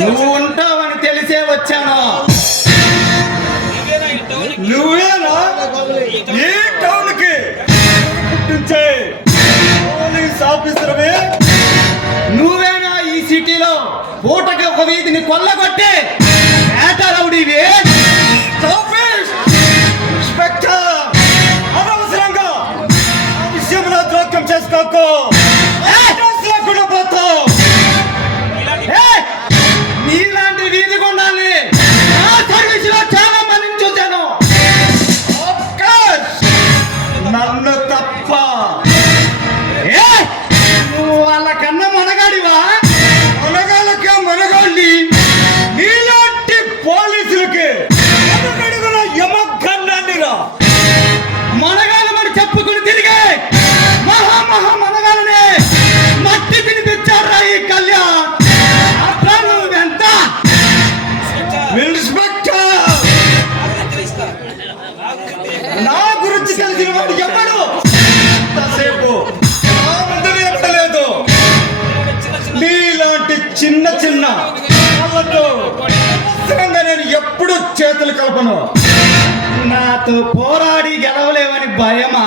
నువ్వు ఉంటావని తెలిసే వచ్చాను. నువ్వేనా ఈ టౌన్ కి పుట్టించే పోలీస్ ఆఫీసర్వే? నువ్వేనా ఈ సిటీలో పూటకి ఒక వీధిని కొల్లగొట్టి ఏట రౌడీవి? అనవసరంగా ఆ విషయంలో జోక్యం చేసుకోకు. లేకుండా పోతావు. నీలాంటి వీధి గుండాల్ని నా సర్వీస్ లో చాలా మందిని చూశాను. నన్ను తప్ప నువ్వు వాళ్ళకన్నా మనగాడివా? మనగాళ్ళకే మనగాళ్ళి నీలాంటి పోలీసులకి మనగడుగున యమగన్నాన్నిరా. మనగాళ్ళమని చెప్పుకుని తిరిగే మహా మనగాళ్ళని మట్టి తినిపించారా ఈ కళ్యాణ్? అట్లా నువ్వెంత? ఇన్స్పెక్టర్, నా గురించి తెలిసిన వాడు ఎవడు ఎంతసేపు నా ముందు ఎక్కలేదు. నీలాంటి చిన్న చిన్న వాళ్ళతో అవసరంగా నేను ఎప్పుడు చేతులు కలపను. నాతో పోరాడి గెలవలేవని భయమా?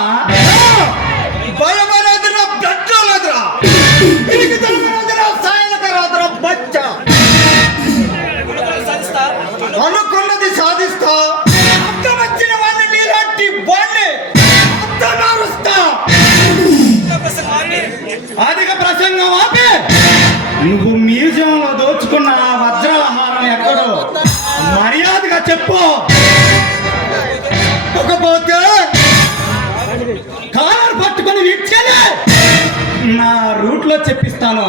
భయం అనేది నా బ్లడ్ లో లేదురా. దీనికి తెలియదు నా సాయనక రాదురా బచ్చా. అనుకున్నది సాధిస్తా. అర్థం వచ్చిన వాడిని నీలాంటి వాడిని అర్థమారుస్తా. అధిక ప్రసంగం ఆపే. నువ్వు మ్యూజియంలో దోచుకున్న ఆ వజ్రాల హారం ఎక్కడో మర్యాదగా చెప్పు. ఒకపోతే కాలర్ పట్టుకొని విడిచేలే. నా రూట్ లో చెప్పిస్తాను.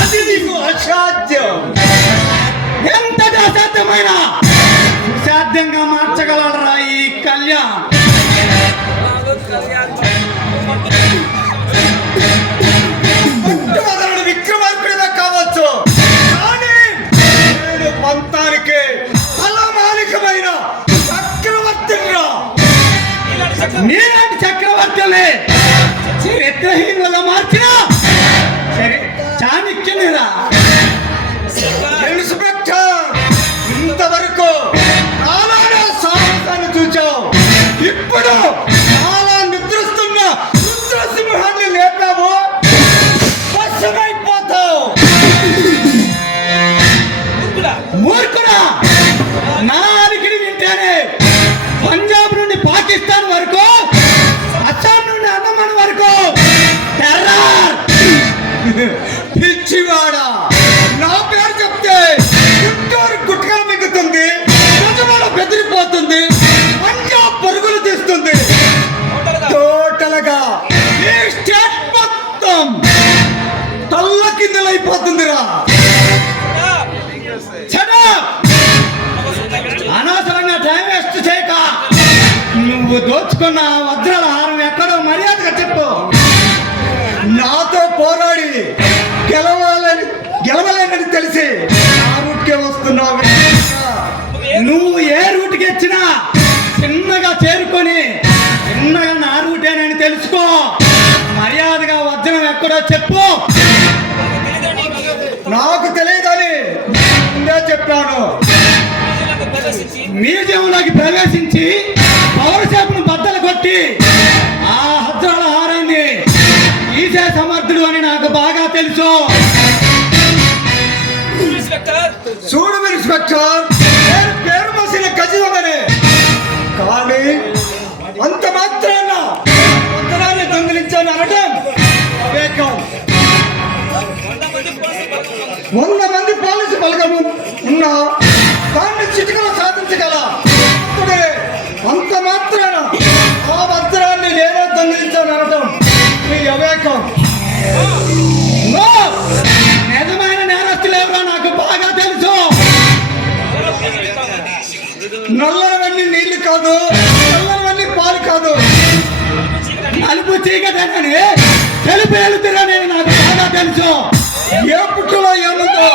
అది నీకు అసాధ్యం. ఎంత అసాధ్యమైన సుసాధ్యంగా మార్చగలరా ఈ కళ్యాణ్? పట్టువదలని విక్రమార్కుడిగా కావచ్చు, కానీ నేను పంతానికి ఫలమాలికమైన చక్రవర్తిరా. నీలాంటి చక్రవర్తులే చరిత్రహీనులుగా మార్చిన చాణక్యునిరా. ఇన్స్పెక్టర్, ఇంతవరకు నాలానే సాహసాన్ని చూచావు. ఇప్పుడు నాలా నిద్రిస్తున్న రుద్రసింహాన్ని లేపావు, వశమైపోతావు. మూర్ఖుడా, నా అలికిడి వింటేనే పంజాబ్ నుండి పాకిస్తాన్ వరకు, అస్సాం నుండి అండమాన్ వరకు టెర్రర్. పిచ్చివాడా, నా పేరు చెప్తే గుంటూరు గుట్కలు మిగుతుంది, నిజమాల బెదిరిపోతుంది, పంజాబ్ పరుగులు తీస్తుంది. టోటల్గా ఈ స్టేట్ మొత్తం తల్ల కిందలైపోతుందిరా. అనవసరంగా టైం వేస్ట్ చేయక నువ్వు దోచుకున్న వజ్రాల హారం ఎక్కడో మర్యాదగా చెప్పు. నాతో పోరాడి గెలవలేనని తెలిసి ఆ రూట్కే వస్తున్నావు. నువ్వు ఏ రూట్కి వచ్చినా చిన్నగా చేరుకొని చిన్నగా నా రూటేనని తెలుసుకో. మర్యాదగా వజ్రం ఎక్కడో చెప్పు. నాకు తెలియదని ముందే చెప్పాను. మ్యూజియంలోకి ప్రవేశించి పౌరసేపును బద్దలు కొట్టి ఆ వజ్రాల హారాన్ని తీసే సమర్థుడు అని నాకు బాగా తెలుసు. చూడు ఇన్స్పెక్టర్, నేను పేరు మోసిన ఖచ్చితమని, కానీ అంత మాత్రాన ఉత్తరాన్ని దొంగిలించాను అనడం అవేకం. 100 మంది పోలీసు బలగం ఉన్నా దాన్ని చిటికలో సాధించగల అతడే. అంత మాత్రాన ఆ వస్త్రాన్ని నేనే దొంగిలించాను అనడం మీ అవేకం. నిజమైన నేరస్తులు ఎవరో నాకు బాగా తెలుసు. నల్లవన్నీ నీళ్లు కాదు, నల్లవన్నీ పాలు కాదు. నలుపు చీకటనని తెలుపు వెలుతురని నాకు బాగా తెలుసు. ఏ పుట్టులో ఏముందో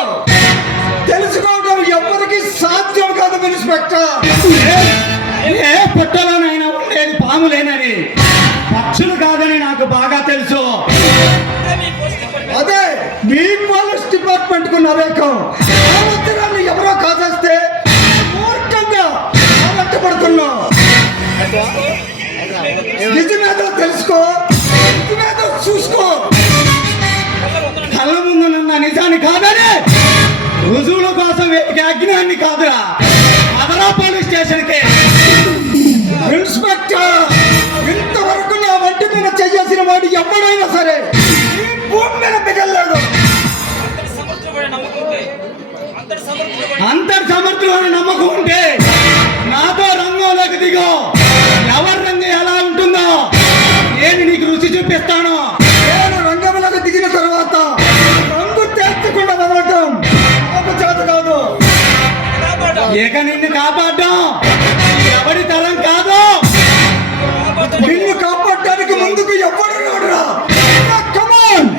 తెలుసుకోవడం ఎవరికి సాధ్యం కాదు ఇన్స్పెక్టర్. ఏ పుట్టలోనైనా ఉండేది పాములేనని, పక్షులు కాదని నాకు బాగా తెలుసు. అదే మీ పోలీస్ డిపార్ట్మెంట్ అనుకున్న అవేకం ఆ వజ్రాన్ని ఎవరో కాసేస్తే మూర్ఖంగా పడుతున్నావు. నిజమేదో తెలుసుకో, నిజమేదో చూసుకో. కళ్ళ ముందు నన్న నిజాన్ని కాదని రుజువుల కోసం వెతికి అజ్ఞాన్ని కాదురా అదరా పోలీస్ స్టేషన్కి. ఇన్స్పెక్టర్, ఇంతవరకు నా వంటి మీద చేయాల్సిన వాడు ఎవడైనా సరే ఈ భూమి మీద మిగలలేదు. అంతర్ సమర్థులు అని నమ్మకం ఉంటే నాతో రంగంలోకి దిగో. ఎవరి రంగం ఎలా ఉంటుందో నేను నీకు రుచి చూపిస్తాను. నేను రంగంలోకి దిగిన తర్వాత రంగు తేల్చకుండా వదలటం నాకు చేత కాదు. ఇక నిన్ను కాపాడడం ఎవరి తరం కాదు. నిన్ను కాపాడడానికి ముందుకు ఎవడు రాడురా. కమాన్.